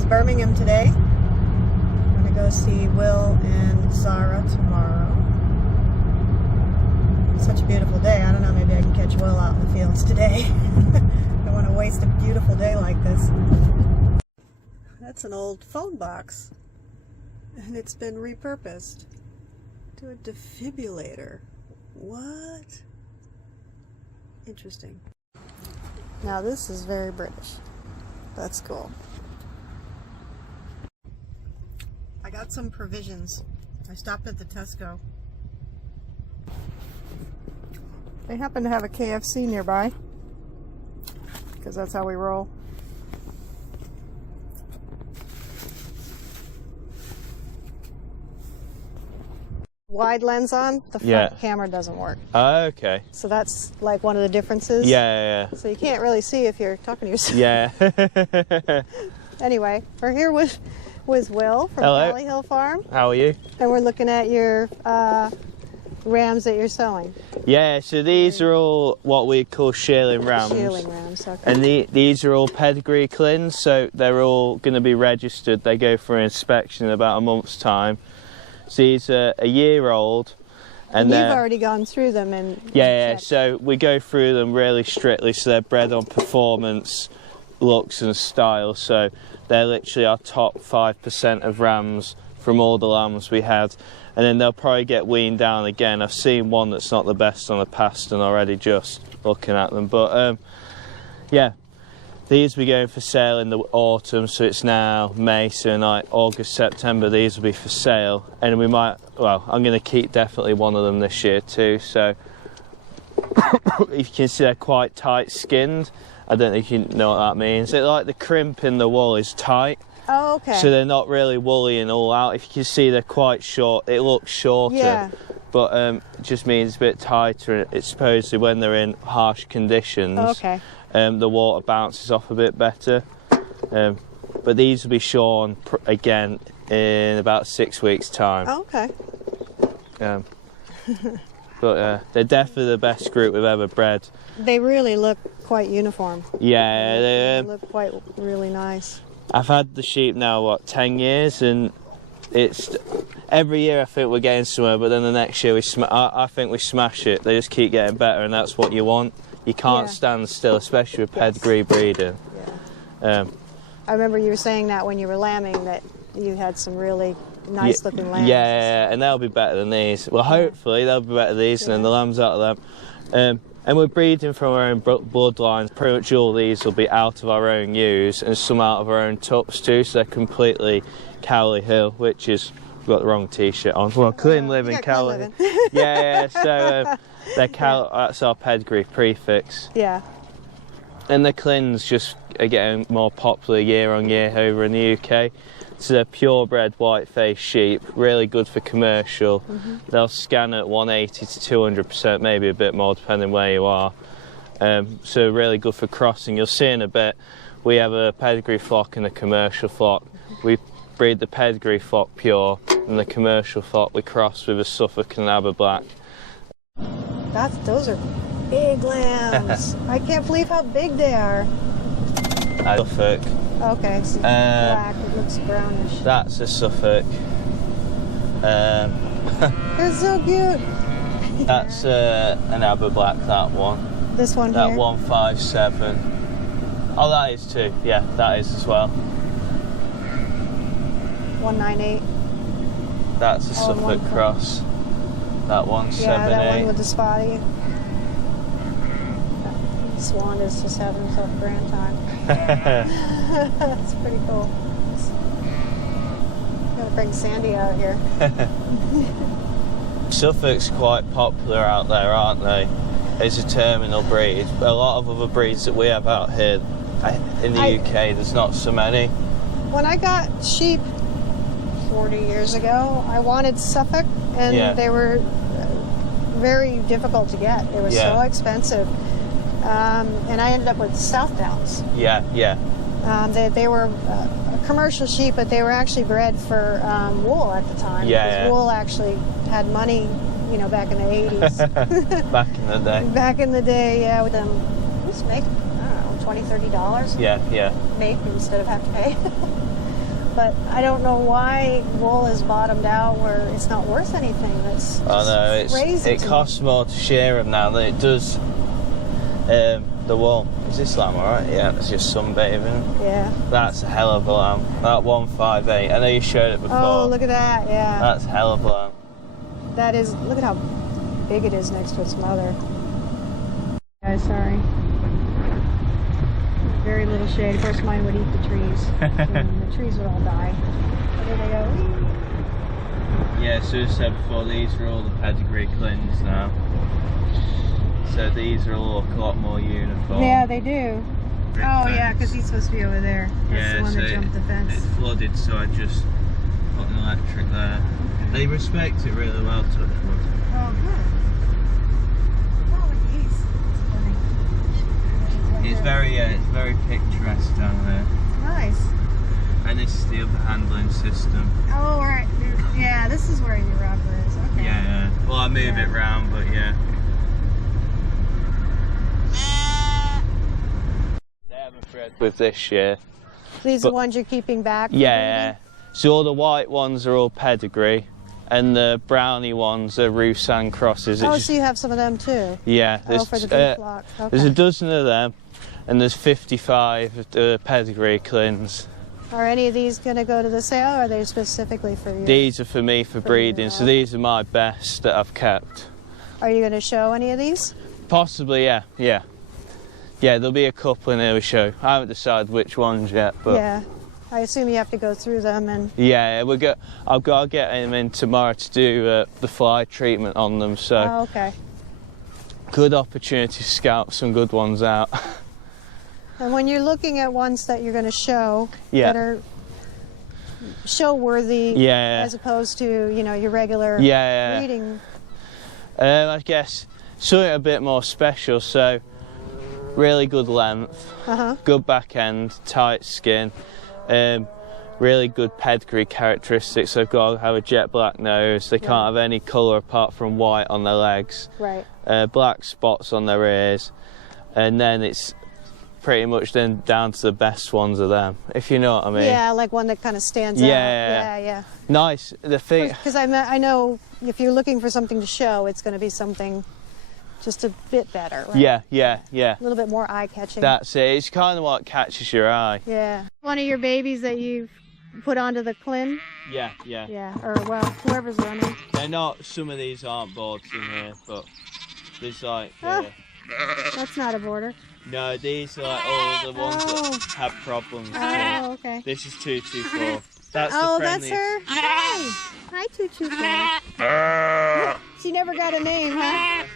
It's Birmingham today. I'm going to go see Will and Zara tomorrow. It's such a beautiful day. I don't know, maybe I can catch Will out in the fields today. I don't want to waste a beautiful day like this. That's an old phone box. And it's been repurposed to a defibrillator. What? Interesting. Now this is very British. That's cool. I got some provisions. I stopped at the Tesco. They happen to have a KFC nearby, because that's how we roll. Wide lens on, the front camera doesn't work. Oh, okay. So that's like one of the differences. Yeah. So you can't really see if you're talking to yourself. Yeah. Anyway, we're here with Will from Cowley Hill Farm. How are you? And we're looking at your rams that you're selling. Yeah, so these are all what we call shearling rams. Shearling rams, okay. And these are all pedigree clins, so they're all going to be registered. They go for inspection in about a month's time. So these are a year old. And you've already gone through them and yeah, so we go through them really strictly, so they're bred on performance, looks and style. So they're literally our top 5% of rams from all the lambs we had. And then they'll probably get weaned down again. I've seen one that's not the best on the pasture already just looking at them. But yeah, these will be going for sale in the autumn, so it's now May, so in like August, September, these will be for sale. And we might, well, I'm going to keep definitely one of them this year too. So you can see they're quite tight skinned. I don't think you know what that means. It's like the crimp in the wool is tight. Oh, okay. So they're not really woolly and all out. If you can see, they're quite short. It looks shorter. Yeah. But it just means it's a bit tighter. It's supposedly when they're in harsh conditions. Okay. The water bounces off a bit better. But these will be shorn again in about 6 weeks' time. Oh, okay. But they're definitely the best group we've ever bred. They really look quite uniform. Yeah, they look quite really nice. I've had the sheep now, what, 10 years, and it's every year I think we're getting somewhere, but then the next year I think we smash it. They just keep getting better, and that's what you want. You can't stand still, especially with pedigree breeding. Yeah. I remember you were saying that when you were lambing, that you had some really nice looking lambs. Yeah, and they'll be better than these. Well, hopefully they'll be better than these, and then the lambs out of them. And we're breeding from our own bloodlines. Pretty much all these will be out of our own ewes, and some out of our own tups too, so they're completely Cowley Hill, which is, I've got the wrong t-shirt on. Well, clean living Cowley. Yeah, so they're that's our pedigree prefix. Yeah. And the clins just are getting more popular year on year over in the UK. So they're purebred white-faced sheep, really good for commercial. They'll scan at 180 to 200%, maybe a bit more depending where you are. So really good for crossing. You'll see in a bit, we have a pedigree flock and a commercial flock. We breed the pedigree flock pure, and the commercial flock we cross with a Suffolk and Aber Black. Those are big lambs. I can't believe how big they are. Suffolk. Okay, so black, it looks brownish. That's a Suffolk. They're so cute. That's an Aber Black, that one. This one that here? That 157. Oh, that is too. Yeah, that is as well. 198. That's a Suffolk cross. That 178. Yeah, that one with the spotty. Swan is just having himself a grand time. That's pretty cool. Gotta bring Sandy out here. Suffolk's quite popular out there, aren't they? As a terminal breed. A lot of other breeds that we have out here in the UK, there's not so many. When I got sheep 40 years ago, I wanted Suffolk, and they were very difficult to get. They were so expensive. And I ended up with South Downs. They were a commercial sheep, but they were actually bred for wool at the time. Because wool actually had money, you know, back in the 80s. Back in the day. Back in the day, yeah, with them. Just make, I don't know, $20, $30. Yeah. Make instead of have to pay. But I don't know why wool is bottomed out where it's not worth anything. That's just crazy. It costs more to shear them now than it does the wool. Is this lamb alright? Yeah, it's just sunbathing. Yeah. That's a hell of a lamb. That 158. I know you showed it before. Oh, look at that, yeah. That's a hell of a lamb. That is, look at how big it is next to its mother. Guys, sorry. Very little shade. Of course, mine would eat the trees. And the trees would all die. There they go. Yeah, so as I said before, these are all the pedigree clins now. So these will look a lot more uniform. Yeah, they do. Oh, yeah, because he's supposed to be over there. That's the one that jumped the fence. It's flooded, so I just put an electric there. They respect it really well, touch wood. Oh, good. Oh, look at these. It's very picturesque down there. Nice. And this is the upper handling system. Oh, right. Yeah, this is where your rocker is. Okay. Yeah. Well, I move it round, but yeah. They haven't bred with this year. These are the ones you're keeping back? Yeah. So all the white ones are all pedigree, and the brownie ones are Roussan crosses. Oh, so you have some of them too? Yeah. For the big flock. Okay. There's a dozen of them, and there's 55 of the pedigree clins. Are any of these going to go to the sale, or are they specifically for you? These are for me for breeding, so these are my best that I've kept. Are you going to show any of these? Possibly, yeah. Yeah, there'll be a couple in here we show. I haven't decided which ones yet, but... Yeah, I assume you have to go through them and... Yeah, I've got to get them in tomorrow to do the fly treatment on them, so... Oh, okay. Good opportunity to scout some good ones out. And when you're looking at ones that you're going to show that are show-worthy as opposed to, you know, your regular breeding... I guess something a bit more special, so really good length, good back end, tight skin, really good pedigree characteristics. They've got to have a jet black nose, they can't have any colour apart from white on their legs, black spots on their ears, and then it's pretty much then down to the best ones of them, if you know what I mean. Yeah, like one that kind of stands out. Yeah. Nice. The thing, because I know if you're looking for something to show, it's going to be something just a bit better, right? Yeah. A little bit more eye-catching. That's it. It's kind of what catches your eye. Yeah. One of your babies that you've put onto the clin? Yeah. Yeah, or well, whoever's running. They're not, some of these aren't boards in here, but there's like... that's not a border. No, these are like all the ones that have problems. Oh, okay. This is 224. That's the friendliest. That's her? Hi, 224. She never got a name, huh?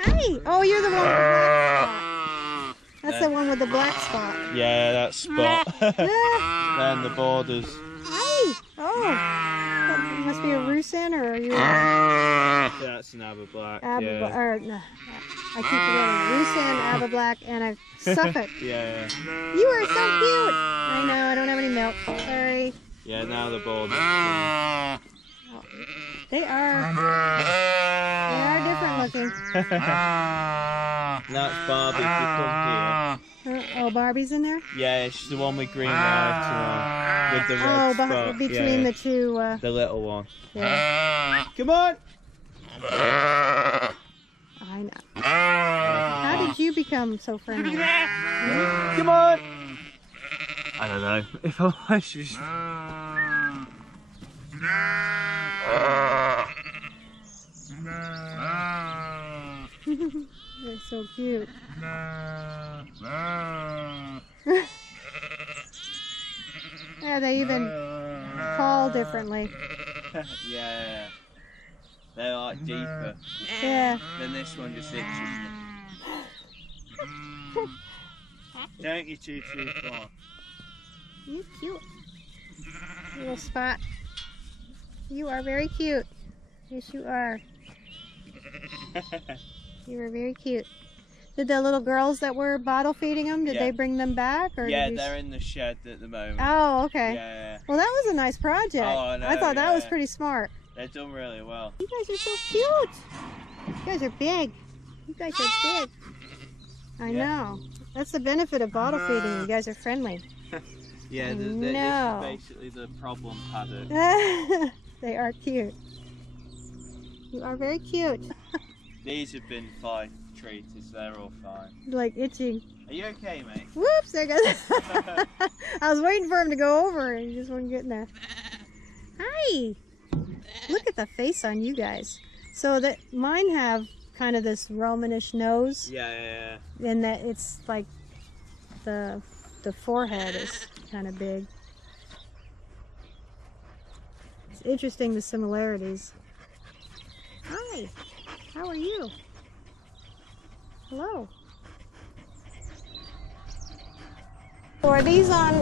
Hi. Oh, you're the one with the black spot. That's the one with the black spot. Yeah, that spot. Then the borders. Hi. Oh. That must be a Roussan, or are you? That's an Aber Black. No, I keep forgetting. Roussan, Aber Black, and a Suffolk. Yeah. You are so cute. I know. I don't have any milk. Sorry. Yeah, now the borders. They are different looking. That's Barbie. If you come here. Oh, Barbie's in there? Yeah, she's the one with green light with the red spot. Between the two. The little one. Yeah. Come on! I know. How did you become so friendly? Come on! I don't know. If I was just... They're so cute. Yeah, they even call differently. Yeah. They're like deeper. Yeah. Then this one just itches me. Don't get too far. You cute. Little spot. You are very cute. Yes, you are. You are very cute. Did the little girls that were bottle feeding them, did they bring them back? Or yeah, they're in the shed at the moment. Oh, okay. Yeah. Well, that was a nice project. Oh, I know, I thought that was pretty smart. They're done really well. You guys are so cute. You guys are big. You guys are big. I know. That's the benefit of bottle feeding. You guys are friendly. Yeah, this is basically the problem paddock. They are cute. You are very cute. These have been fine treated, so they're all fine. Like itching. Are you okay, mate? Whoops, there goes. I was waiting for him to go over and he just wasn't getting there. Hi! Look at the face on you guys. So that mine have kind of this Romanish nose. Yeah. And that it's like the forehead is kind of big. It's interesting, the similarities. Hi, how are you? Hello. So are these on, do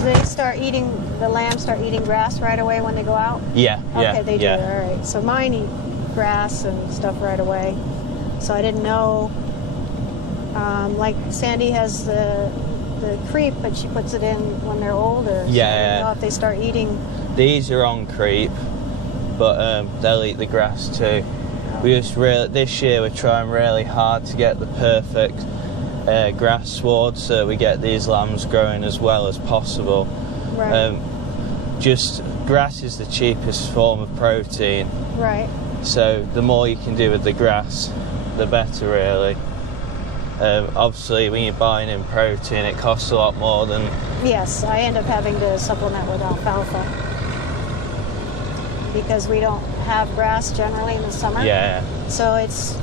the lambs start eating grass right away when they go out? Yeah. Okay, they do, all right. So mine eat grass and stuff right away. So I didn't know, like Sandy has the creep, but she puts it in when they're older. Yeah. So I didn't know if they start eating. These are on creep, but they'll eat the grass too. This year we're trying really hard to get the perfect grass sward so we get these lambs growing as well as possible. Right. Just grass is the cheapest form of protein. Right. So the more you can do with the grass, the better really. Obviously when you're buying in protein it costs a lot more than... Yes, I end up having to supplement with alfalfa because we don't have grass generally in the summer. Yeah. So it's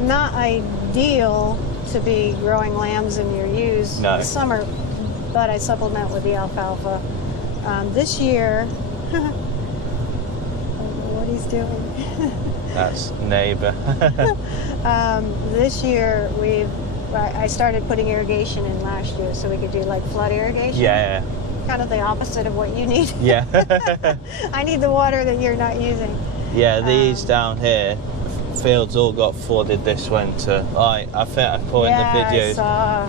not ideal to be growing lambs in your ewes in the summer, but I supplement with the alfalfa. This year, I don't know what he's doing. That's neighbour. This year I started putting irrigation in last year so we could do like flood irrigation. Yeah. Kind of the opposite of what you need. Yeah. I need the water that you're not using. Yeah, these down here, fields all got flooded this winter. Like, I think I put in the videos,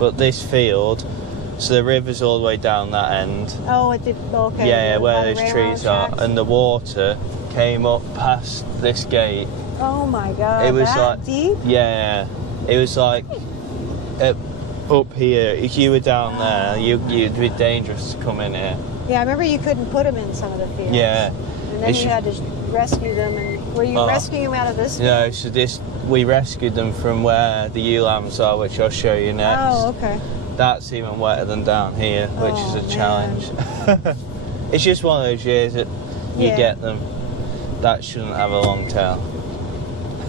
but this field, so the river's all the way down that end. Oh, it did, okay. Yeah, where those trees are, and the water came up past this gate. Oh my God, it was that like deep? Yeah, it was like up here. If you were down there, you'd be dangerous to come in here. Yeah, I remember you couldn't put them in some of the fields. Yeah. And then you had to rescue them. And were you rescuing them out of this? No, so we rescued them from where the ewe lambs are, which I'll show you next. Oh, okay. That's even wetter than down here, which is a challenge. It's just one of those years that you get them. That shouldn't have a long tail.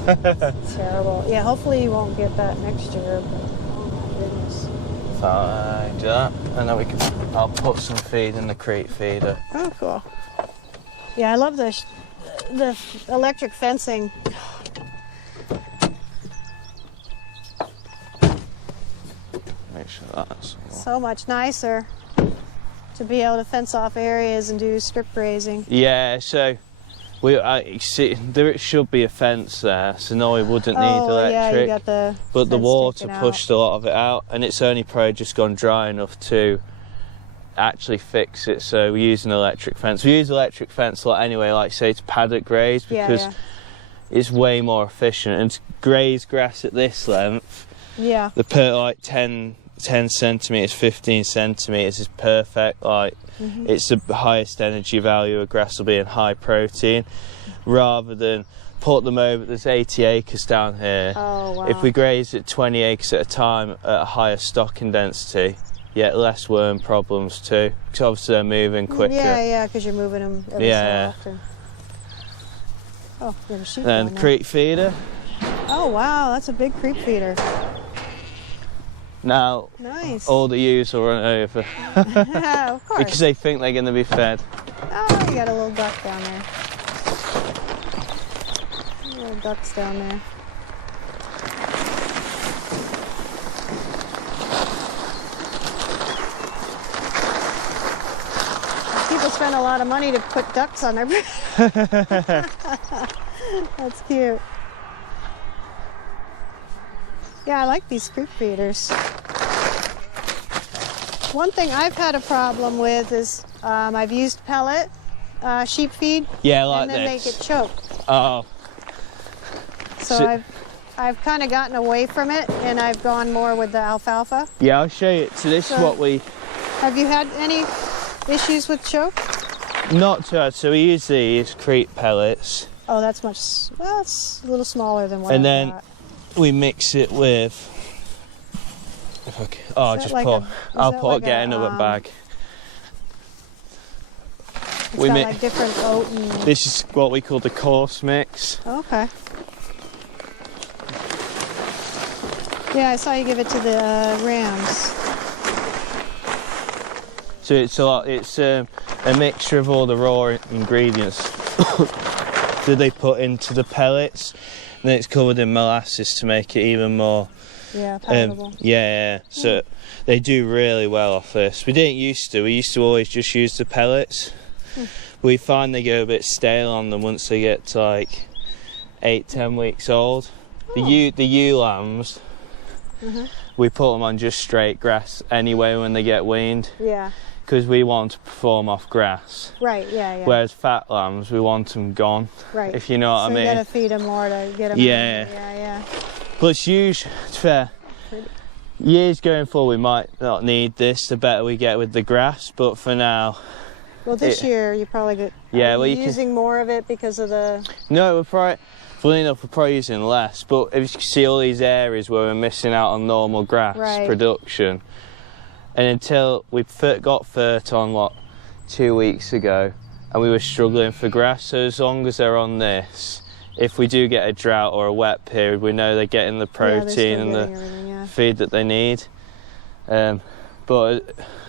Terrible. Yeah, hopefully you won't get that next year. But, oh my goodness. Fine, do that, and then I'll put some feed in the crate feeder. Oh, cool. Yeah, I love the electric fencing. Make sure that's so much nicer to be able to fence off areas and do strip grazing. Yeah, so there should be a fence there, so no, we wouldn't need electric. Yeah, you got the but the water pushed a lot of it out, and it's only probably just gone dry enough to actually fix it. So we use an electric fence. We use electric fence a lot anyway, like say to paddock graze, because it's way more efficient. And to graze grass at this length, they put like 10 centimetres, 15 centimetres is perfect. Like it's the highest energy value of grass will be in high protein, rather than put them over. There's 80 acres down here. Oh, wow. If we graze at 20 acres at a time at a higher stocking density, less worm problems too, because obviously they're moving quicker. Yeah, because you're moving them every so often. Oh, you have a sheep and creep feeder. Oh wow, that's a big creep feeder. Now, all the ewes will run over. Of course. Because they think they're going to be fed. Oh, you got a little duck down there. Little ducks down there. People spend a lot of money to put ducks on their... That's cute. Yeah, I like these creep feeders. One thing I've had a problem with is I've used pellet sheep feed. Yeah, like and then this. they get choked. Oh. So I've kind of gotten away from it, and I've gone more with the alfalfa. Yeah, I'll show you. So this is what we... Have you had any issues with choke? Not too bad. So we use these Crete pellets. Oh, that's much. Well, it's a little smaller than what And I then got. we mix it with. If I can, oh, just like pour. I'll pour. like Get another bag. It's We got mix. like different oat and. This is what we call the coarse mix. Okay. Yeah, I saw you give it to the rams. So it's a lot. It's a mixture of all the raw ingredients that they put into the pellets, and then it's covered in molasses to make it even more. Yeah, palatable. Yeah. So they do really well off this. We didn't used to. We used to always just use the pellets. We find they go a bit stale on them once they get to like 8-10 weeks old. The ewe lambs, we put them on just straight grass anyway when they get weaned. Yeah. Because we want to perform off grass. Right. Yeah. Whereas fat lambs, we want them gone. Right. If you know what I mean. So you gotta feed them more to get them. Yeah. Yeah. Plus, to be fair, years going forward, we might not need this. The better we get with the grass, but for now. Well, this year you probably get. Yeah, are well, you you using more of it because of the. No, we're probably. Funny enough, we're probably using less. But if you can see all these areas where we're missing out on normal grass production, and until we got FERT on 2 weeks ago, and we were struggling for grass. So as long as they're on this, if we do get a drought or a wet period, we know they're getting the protein and the feed that they need. But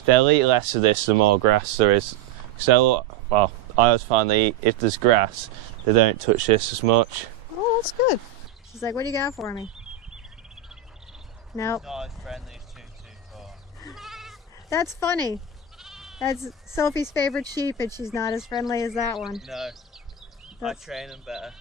they'll eat less of this the more grass there is. So, well, I always find they eat, if there's grass, they don't touch this as much. Oh, that's good. She's like, what do you got for me? Nope. Not as friendly as too far. That's funny. That's Sophie's favorite sheep, and she's not as friendly as that one. No, I train them better.